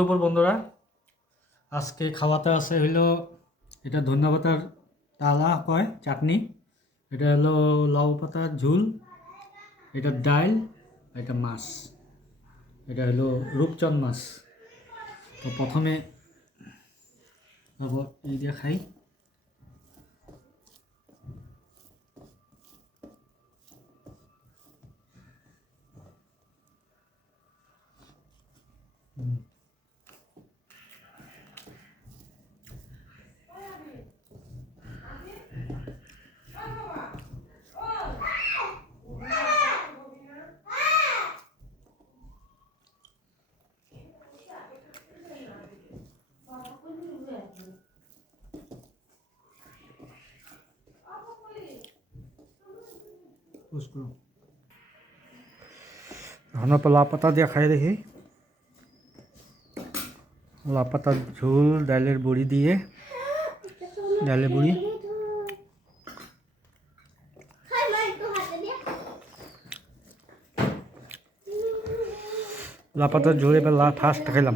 দুপুর বন্ধুরা। আজকে খাওয়াতে আছে হইল, এটা ধনিয়া পাতার তালা কয়, চাটনি। এটা হলো লাউ পাতার ঝুল। এটা ডাল এটা মাছ। এটা হলো রূপচাঁদ মাছ। তো প্রথমে তারপর এই দিয়ে খাই। उसको আমরা তো লাপাতা দিয়ে খাই দেখি লাপাতার ঝোল ডালের বড়ি দিয়ে ডালের বড়ি লাপাতার ঝোল এবার লা ফার্স্ট খেলাম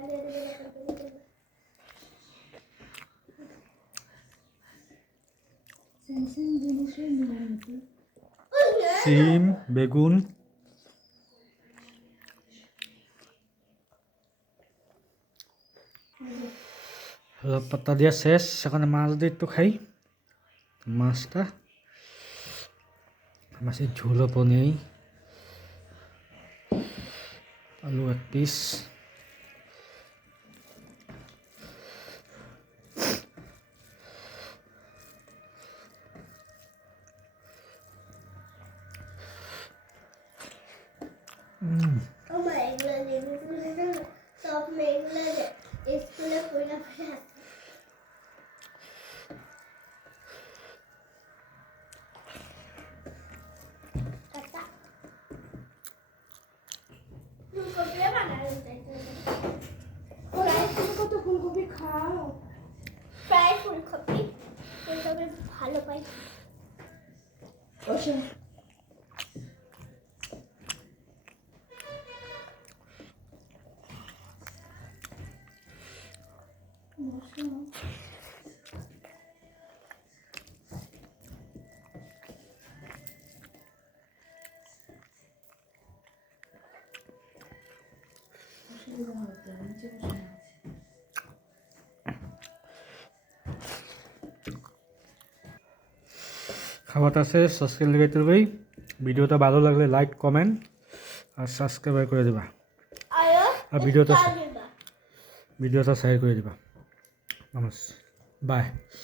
সিম বেগুন পাতা দিয়া শেষ সেখানে মাছ দিয়ে একটু খাই মাছটা মাছের ঝোলও পনেই আলু এক পিস ফুলকপি খাও ফ্রাই ফুলকপি ফুলকপি ভালো পাই খাওয়াটা শেষ সাবস্ক্রাইব লাগাইতে ভাই ভিডিওটা ভালো লাগলে লাইক কমেন্ট আর সাবস্ক্রাইব করে দেবা। আরও ভিডিওটা। ভিডিওটা শেয়ার করে দিবা। vamos. Bye.